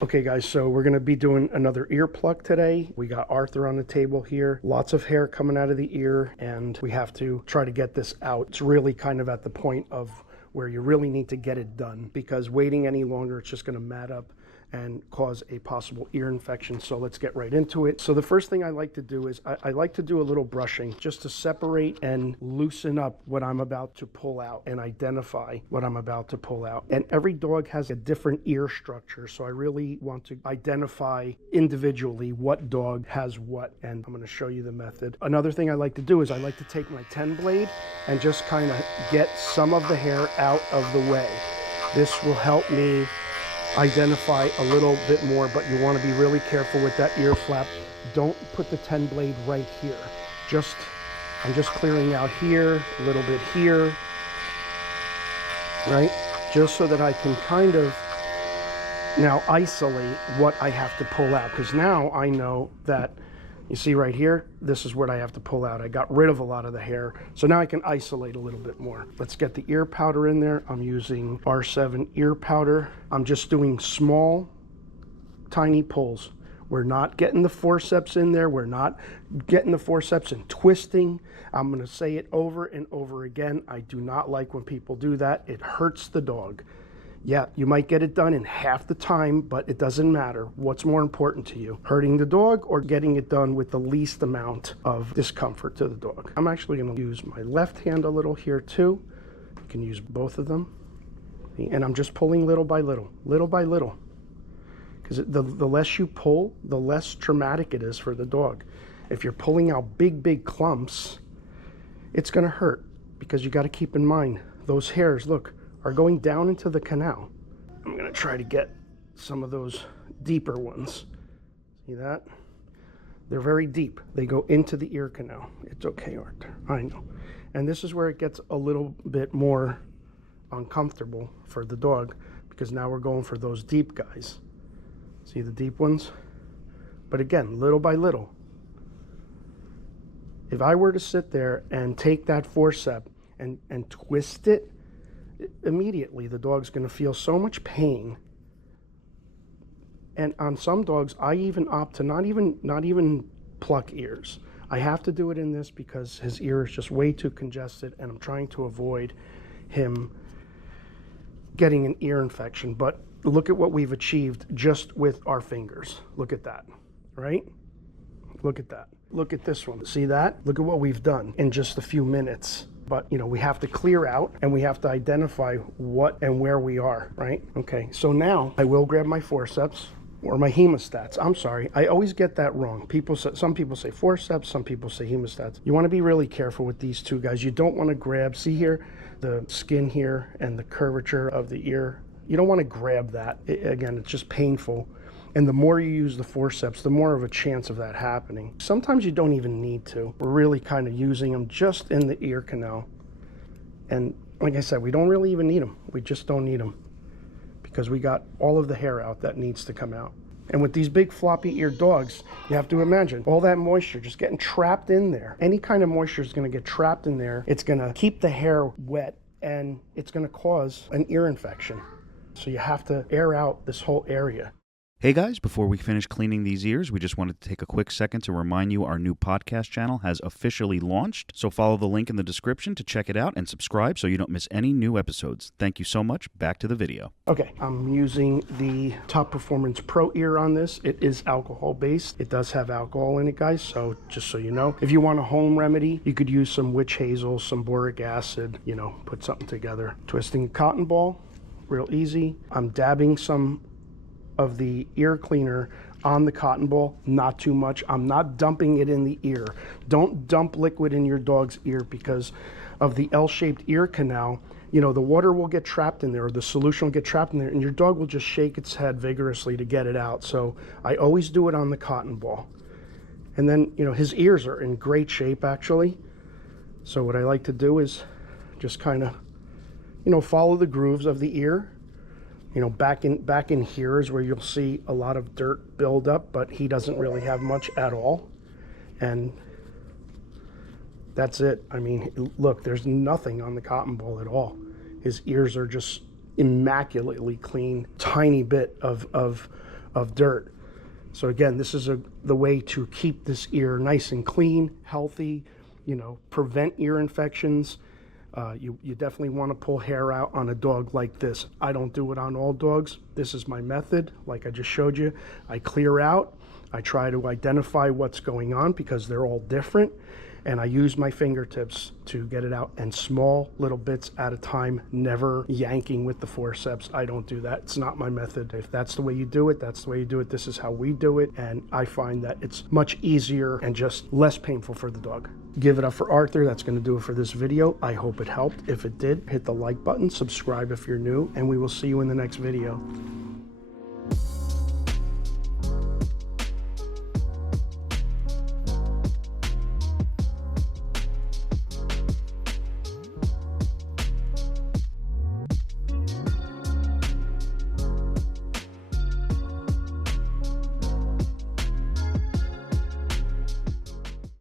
Okay guys, so we're gonna be doing another ear pluck today. We got Arthur on the table here, lots of hair coming out of the ear, and we have to try to get this out. It's really kind of at the point of where you really need to get it done, because waiting any longer, it's just gonna mat up and cause a possible ear infection. So let's get right into it. So the first thing I like to do is I like to do a little brushing just to separate and loosen up what I'm about to pull out and identify what I'm about to pull out. And every dog has a different ear structure, so I really want to identify individually what dog has what, and I'm going to show you the method. Another thing I like to do is I like to take my 10 blade and just kind of get some of the hair out of the way. This will help me identify a little bit more, but you want to be really careful with that ear flap. Don't put the 10 blade right here. I'm just clearing out here, a little bit here, right? Just so that I can kind of now isolate what I have to pull out, because now I know that, you see right here, this is what I have to pull out. I got rid of a lot of the hair, so now I can isolate a little bit more. Let's get the ear powder in there. I'm using R7 ear powder. I'm just doing small, tiny pulls. We're not getting the forceps in there. We're not getting the forceps and twisting. I'm gonna say it over and over again. I do not like when people do that. It hurts the dog. Yeah, you might get it done in half the time, but it doesn't matter. What's more important to you? Hurting the dog or getting it done with the least amount of discomfort to the dog? I'm actually going to use my left hand a little here too. You can use both of them. And I'm just pulling little by little by little. Because the less you pull, the less traumatic it is for the dog. If you're pulling out big clumps, it's going to hurt, because you got to keep in mind, those hairs, look, are going down into the canal. I'm going to try to get some of those deeper ones. See that? They're very deep. They go into the ear canal. It's okay, Arthur. I know. And this is where it gets a little bit more uncomfortable for the dog, because now we're going for those deep guys. See the deep ones? But again, little by little. If I were to sit there and take that forceps and twist it, immediately the dog's going to feel so much pain. And on some dogs, I even opt to not even pluck ears. I have to do it in this because his ear is just way too congested, and I'm trying to avoid him getting an ear infection. But look at what we've achieved just with our fingers. Look at that, right? Look at that. Look at this one. See that? Look at what we've done in just a few minutes. But, you know, we have to clear out and we have to identify what and where we are, right? Okay, so now I will grab my forceps or my hemostats. I'm sorry, I always get that wrong. Some people say forceps, some people say hemostats. You want to be really careful with these two guys. You don't want to grab, see here, the skin here and the curvature of the ear. You don't want to grab that. Again, it's just painful. And the more you use the forceps, the more of a chance of that happening. Sometimes you don't even need to. We're really kind of using them just in the ear canal. And like I said, we don't really even need them. We just don't need them, because we got all of the hair out that needs to come out. And with these big floppy eared dogs, you have to imagine all that moisture just getting trapped in there. Any kind of moisture is going to get trapped in there. It's going to keep the hair wet, and it's going to cause an ear infection. So you have to air out this whole area. Hey guys, before we finish cleaning these ears, we just wanted to take a quick second to remind you our new podcast channel has officially launched. So follow the link in the description to check it out and subscribe so you don't miss any new episodes. Thank you so much. Back to the video. Okay, I'm using the Top Performance Pro ear on this. It is alcohol based. It does have alcohol in it, guys, so just so you know. If you want a home remedy, you could use some witch hazel, some boric acid, you know, put something together. Twisting a cotton ball, real easy. I'm dabbing some of the ear cleaner on the cotton ball, not too much. I'm not dumping it in the ear. Don't dump liquid in your dog's ear, because of the L-shaped ear canal. You know, the water will get trapped in there, or the solution will get trapped in there, and your dog will just shake its head vigorously to get it out. So I always do it on the cotton ball. And then, you know, his ears are in great shape actually. So what I like to do is just kind of, you know, follow the grooves of the ear. You know, back in here is where you'll see a lot of dirt build up, but he doesn't really have much at all. And that's it. I mean, look, there's nothing on the cotton ball at all. His ears are just immaculately clean. Tiny bit of of dirt. So again, this is the way to keep this ear nice and clean, healthy, prevent ear infections. You definitely want to pull hair out on a dog like this. I don't do it on all dogs. This is my method. Like I just showed you, I clear out. I try to identify what's going on because they're all different. And I use my fingertips to get it out in small little bits at a time, never yanking with the forceps. I don't do that. It's not my method. If that's the way you do it, that's the way you do it. This is how we do it. And I find that it's much easier and just less painful for the dog. Give it up for Arthur. That's going to do it for this video. I hope it helped. If it did, hit the like button, subscribe if you're new, and we will see you in the next video.